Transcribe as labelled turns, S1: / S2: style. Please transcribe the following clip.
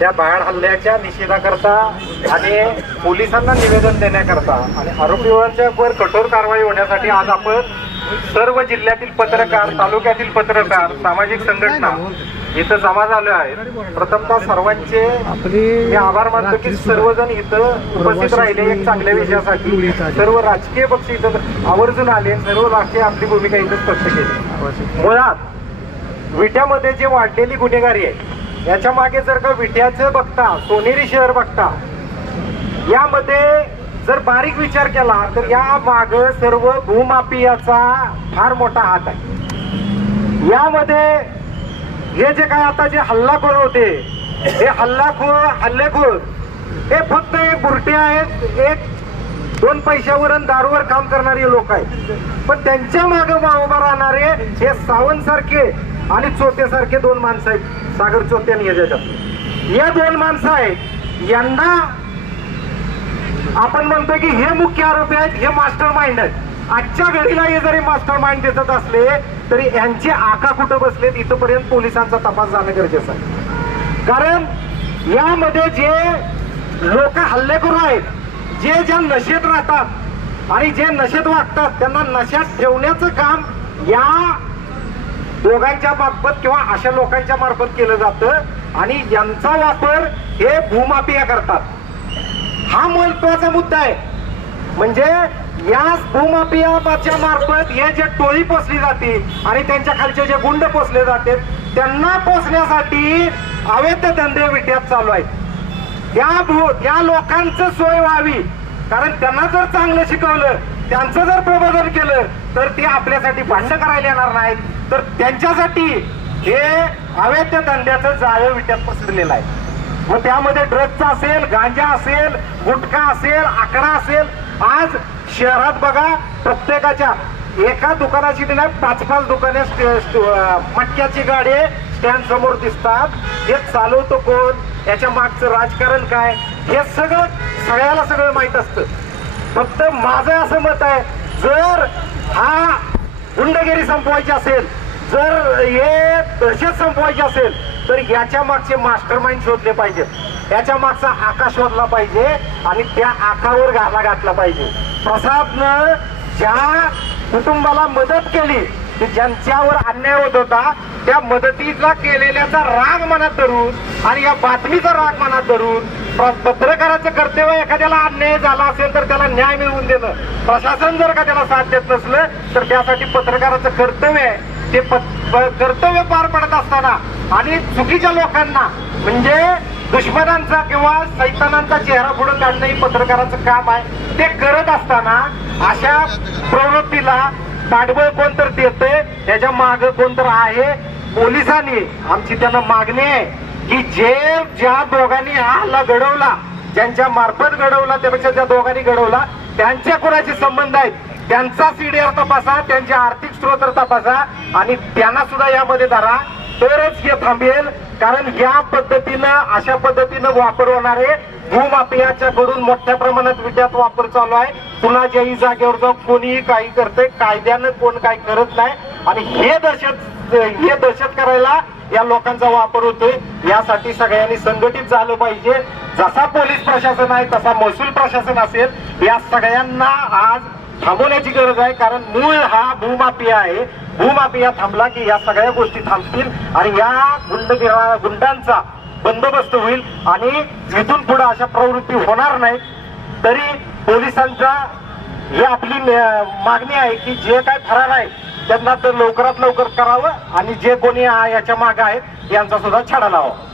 S1: त्या बाळ हल्ल्याच्या निषेधाकरता आणि पोलिसांना निवेदन देण्याकरता आणि आरोपींच्या वर कठोर कारवाई होण्यासाठी आज आपण सर्व जिल्ह्यातील पत्रकार तालुक्यातील पत्रकार सामाजिक संघटना इथं जमा झालो आहे प्रथमतः सर्वांचे मी आभार मानतो की सर्वजण इथं उपस्थित राहिले एक चांगल्या विषयासाठी. सर्व राजकीय पक्ष इथं आवर्जून आले. सर्व राजकीय आपली भूमिका इथं स्पष्ट केली. मुळात विट्यामध्ये जे वाढलेली गुन्हेगारी आहे याच्या मागे जर का विट्याचं बघता सोनेरी शहर बघता यामध्ये जर बारीक विचार केला तर या माग सर्व भूमाफियाचा फार मोठा हात आहे. यामध्ये हे जे काय आता जे हल्लाखोर होते हे हल्लाखोर हल्लेखोर हे फक्त एक बुरटे आहेत एक दोन पैशावर दारूवर काम करणारे लोक आहेत. पण त्यांच्या मागे उभा राहणारे हे सावंत सारखे आणि चोत्यासारखे दोन माणसं आहेत. सागर चोते आणि याच्यात या दोन माणसं आहेत. यांना आपण म्हणतोय की हे मुख्य आरोपी आहेत हे मास्टर माइंड आहेत. आजच्या घडीला हे जरी मास्टर माइंड दिसत असले तरी यांचे आका कुठं बसलेत इथपर्यंत पोलिसांचा तपास जाणं गरजेचं आहे. कारण यामध्ये जे लोक हल्लेखोर आहेत जे ज्या नशेत राहतात आणि जे नशेत वागतात त्यांना नशेत ठेवण्याचं काम या दोघांच्या मार्फत किंवा अशा लोकांच्या मार्फत केलं जातं आणि यांचा वापर हे भूमाफिया करतात. हा महत्त्वाचा मुद्दा आहे. म्हणजे या भूमाफियाच्या मार्फत हे जे टोळी पोचली जाते आणि त्यांच्या खालचे जे गुंड पोचले जाते त्यांना पोचण्यासाठी अवैध धंदे विट्यात चालू आहेत. त्या भू त्या लोकांचं सोय व्हावी. कारण त्यांना जर चांगलं शिकवलं त्यांचं जर प्रबोधन केलं तर ते आपल्यासाठी भांड करायला येणार नाहीत. तर त्यांच्यासाठी हे अवैध धंद्याचं जाळं विट्यात पसरलेलं आहे. मग त्यामध्ये ड्रग्जचा असेल गांजा असेल गुटखा असेल आकडा असेल आज शहरात बघा प्रत्येकाच्या एका दुकानाची नाही पाच पाच दुकाने मटक्याची गाडी स्टँड समोर दिसतात. हे चालवतो कोण? याच्या मागचं राजकारण काय? हे सगळं सगळ्याला सगळं माहीत असतं. फक्त माझं असं मत आहे जर हा गुंडगिरी संपवायची असेल जर हे दहशत संपवायची असेल तर याच्या मागचे मास्टर माइंड शोधले पाहिजेत याच्या मागचा आका शोधला पाहिजे आणि त्या आकावर घाला घातला पाहिजे. प्रसादनं ज्या कुटुंबाला मदत केली की ज्यांच्यावर अन्याय होत होता त्या मदतीला केलेल्याचा राग मनात धरून आणि या बातमीचा राग मनात धरून पत्रकाराचं कर्तव्य एखाद्याला अन्याय झाला असेल तर त्याला न्याय मिळवून देणं. प्रशासन जर का त्याला साथ देत नसलं तर त्यासाठी पत्रकाराचं कर्तव्य आहे. ते पत- कर्तव्य पार पडत असताना आणि चुकीच्या लोकांना म्हणजे दुश्मनांचा किंवा सैतानांचा चेहरा पुढे काढणं ही पत्रकाराचं काम आहे. ते करत असताना अशा प्रवृत्तीला पाठबळ कोण तर देतंय त्याच्या माग कोण तर आहे? पोलिसांनी. आमची त्यांना मागणी आहे. की जे ज्या दोघांनी हा हल्ला घडवला ज्यांच्या मार्फत घडवला त्यापेक्षा ज्या दोघांनी घडवला त्यांच्या कोणाचे संबंध आहेत? त्यांचा सीडीआर तपासा त्यांचे आर्थिक स्रोत तपासा आणि त्यांना सुद्धा यामध्ये धरा. तरच हे थांबेल कारण या पद्धतीनं अशा पद्धतीनं वापर होणारे भूमाफियाच्या कडून मोठ्या प्रमाणात विद्यात वापर चालू आहे. पुन्हा ज्याही जागेवर जाऊन कोणीही काही करते कायद्यानं कोण काही करत नाही. आणि हे दहशत हे दहशत करायला या लोकांचा वापर होतोय. यासाठी सगळ्यांनी संघटित झालं पाहिजे. जसा पोलीस प्रशासन आहे तसा महसूल प्रशासन असेल या सगळ्यांना आज थांबवण्याची गरज आहे. कारण मूळ हा भूमाफिया आहे. भूमाफिया थांबला की या सगळ्या गोष्टी थांबतील आणि या गुंडगिरा गुंडांचा बंदोबस्त होईल आणि इथून पुढे अशा प्रवृत्ती होणार नाही. तरी पोलिसांचा ही आपली मागणी आहे की जे काय फरार आहे त्यांना तर लवकरात लवकर करावं आणि जे कोणी याच्या मागे आहेत यांचा सुद्धा छाडा लावा.